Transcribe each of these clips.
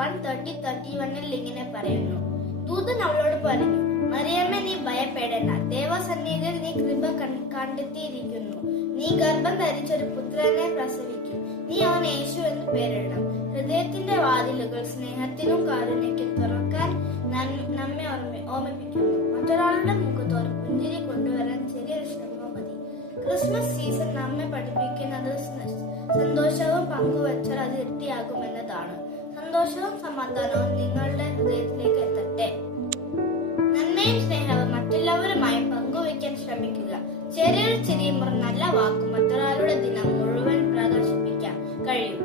1:30-31 ഇങ്ങനെ പറയുന്നു. ദൂതൻ അവളോട് പറഞ്ഞു, മറിയമ്മേ, നീ ഭയപ്പെടേണ്ട, ദേവസന്നിധിയിൽ നീ കൃപ കണ്ടെത്തിയിരിക്കുന്നു. നീ ഗർഭം ധരിച്ചൊരു പുത്രനെ പ്രസവിക്കും. നീ അവൻ യേശു എന്ന് പേരിടണം. ഹൃദയത്തിന്റെ വാതിലുകൾ സ്നേഹത്തിനും കാരുണ്യക്കും തുറക്കാൻ നമ്മെ ഓർമ്മിപ്പിക്കുന്നു. മറ്റൊരാളുടെ മുഖത്ത് ഒരു പുഞ്ചിരി കൊണ്ടുവരാൻ ചെറിയൊരു ശ്രമം മതി. ക്രിസ്മസ് സീസൺ നമ്മെ പഠിപ്പിക്കുന്നത് സന്തോഷവും പങ്കുവച്ചാൽ അത് ഇരട്ടിയാകുമെന്നതാണ്. സന്തോഷവും സമാധാനവും നിങ്ങളുടെ ഹൃദയത്തിലേക്ക് എത്തട്ടെ. നന്മയും സ്നേഹവും മറ്റുള്ളവരുമായി പങ്കുവയ്ക്കാൻ ശ്രമിക്കുക. ചെറിയൊരു ചിരിയും നല്ല വാക്കും മറ്റൊരാളുടെ ദിനം മുഴുവൻ പ്രകാശിപ്പിക്കാൻ കഴിയും.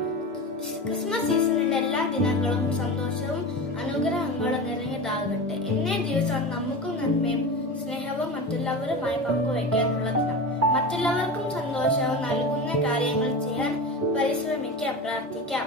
ക്രിസ്മസ് സീസണിന്റെ എല്ലാ ദിനങ്ങളും സന്തോഷവും അനുഗ്രഹങ്ങളും നിറഞ്ഞതാകട്ടെ. ഇന്നേ ദിവസം നമുക്കും നന്മയും സ്നേഹവും മറ്റുള്ളവരുമായി പങ്കുവയ്ക്കാനുള്ള ദിനം. മറ്റുള്ളവർക്കും സന്തോഷവും നൽകുന്ന കാര്യങ്ങൾ ചെയ്യാൻ പരിശ്രമിക്കാം, പ്രാർത്ഥിക്കാം.